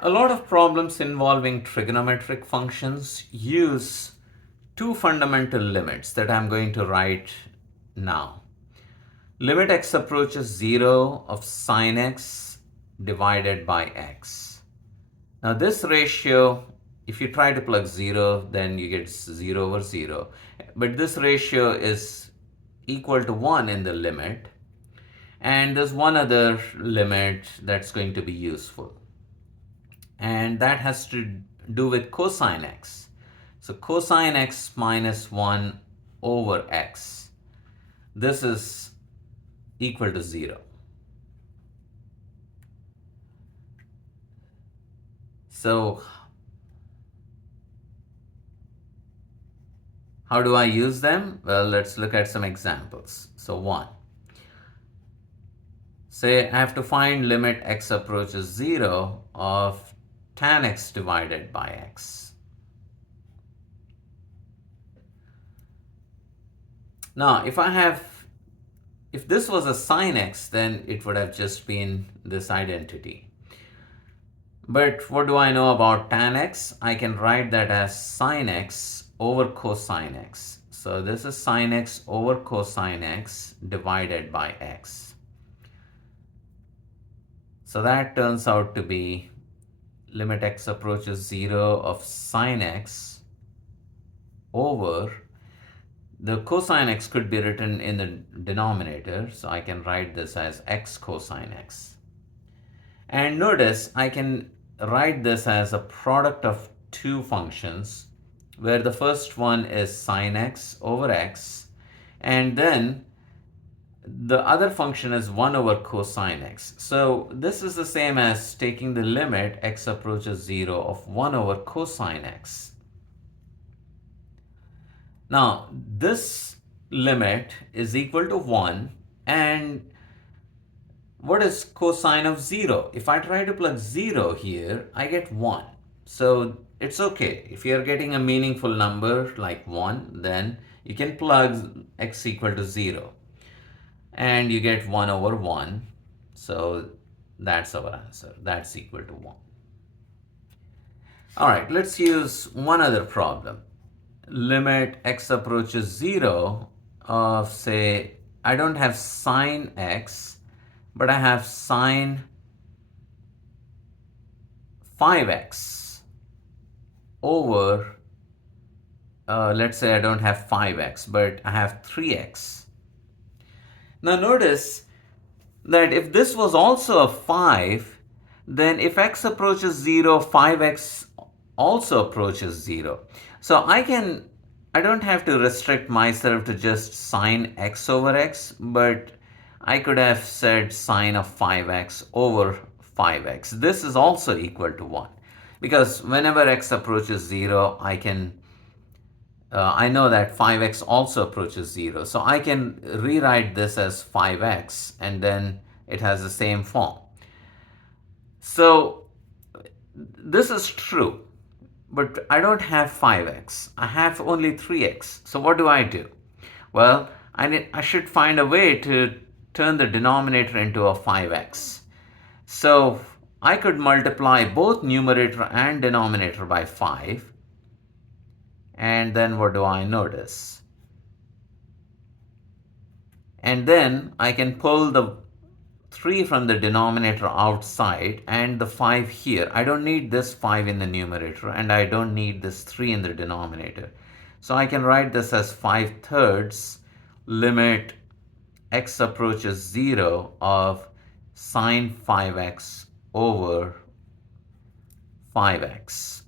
A lot of problems involving trigonometric functions use two fundamental limits that I'm going to write now. Limit x approaches 0 of sine x divided by x. Now this ratio, if you try to plug 0, then you get 0 over 0. But this ratio is equal to 1 in the limit. And there's one other limit that's going to be useful. And that has to do with cosine x. So cosine x minus 1 over x. This is equal to 0. So how do I use them? Well, let's look at some examples. So 1. Say I have to find limit x approaches 0 of tan x divided by x. Now, if this was a sine x, then it would have just been this identity. But what do I know about tan x? I can write that as sine x over cosine x. So this is sine x over cosine x divided by x. So that turns out to be limit x approaches 0 of sine x over, the cosine x could be written in the denominator, so I can write this as x cosine x. And notice I can write this as a product of two functions, where the first one is sine x over x, and then the other function is 1 over cosine x. So this is the same as taking the limit x approaches 0 of 1 over cosine x. Now this limit is equal to 1, and what is cosine of 0? If I try to plug 0 here, I get 1. So it's okay. If you're getting a meaningful number like 1, then you can plug x equal to 0. And you get 1 over 1. So that's our answer. That's equal to 1. All right, let's use one other problem. Limit x approaches 0 of, say, I don't have sine x, but I have sine 5x over, let's say I don't have 5x, but I have 3x. Now notice that if this was also a 5, then if x approaches 0, 5x also approaches 0. So I don't have to restrict myself to just sine x over x, but I could have said sine of 5x over 5x. This is also equal to 1, because whenever x approaches 0, I know that 5x also approaches 0. So I can rewrite this as 5x, and then it has the same form. So this is true, but I don't have 5x. I have only 3x. So what do? Well, I should find a way to turn the denominator into a 5x. So I could multiply both numerator and denominator by 5. And then what do I notice? And then I can pull the 3 from the denominator outside and the 5 here. I don't need this 5 in the numerator, and I don't need this 3 in the denominator. So I can write this as 5/3 limit x approaches 0 of sine 5x over 5x.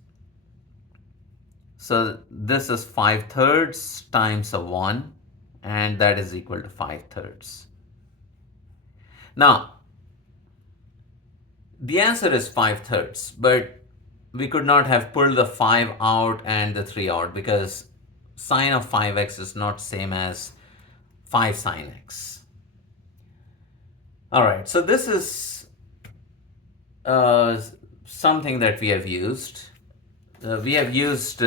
So this is 5/3 times a 1, and that is equal to 5/3. Now, the answer is 5/3, but we could not have pulled the 5 out and the 3 out, because sine of 5x is not same as 5 sine x. All right, so this is something that we have used. We have used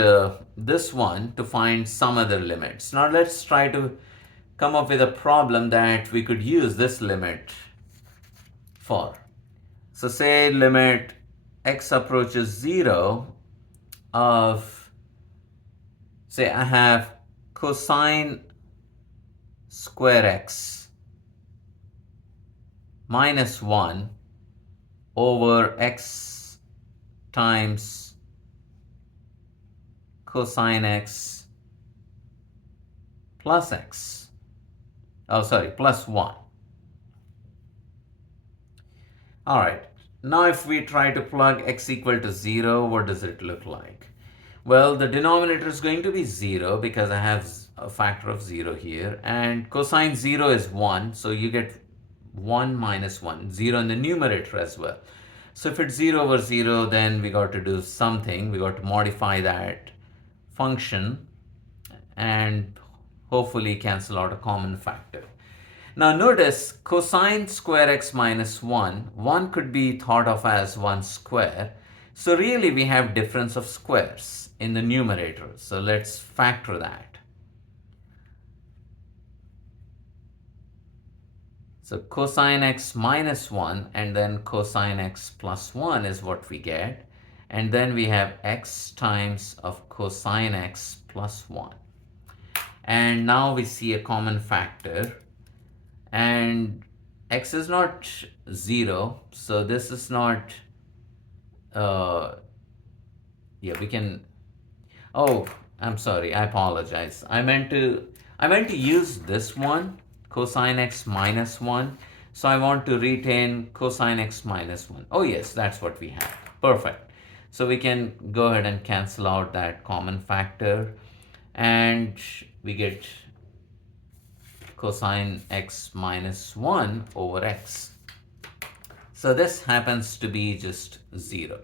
this one to find some other limits. Now let's try to come up with a problem that we could use this limit for. So say limit x approaches 0 of, say, I have cosine square x minus 1 over x times cosine x plus x. Oh, sorry, plus 1. All right. Now if we try to plug x equal to 0, what does it look like? Well, the denominator is going to be 0 because I have a factor of 0 here. And cosine 0 is 1, so you get 1 minus 1, 0 in the numerator as well. So if it's 0 over 0, then we got to do something. We got to modify that function and hopefully cancel out a common factor. Now notice cosine square x minus 1 could be thought of as 1 square. So really we have difference of squares in the numerator. So let's factor that. So cosine x minus 1 and then cosine x plus 1 is what we get. And then we have x times of cosine x plus 1. And now we see a common factor. And x is not 0, so this is not, we can, oh, I'm sorry, I apologize. I meant to use this one, cosine x minus 1, so I want to retain cosine x minus 1. Oh yes, that's what we have. Perfect. So we can go ahead and cancel out that common factor, and we get cosine x minus 1 over x. So this happens to be just 0.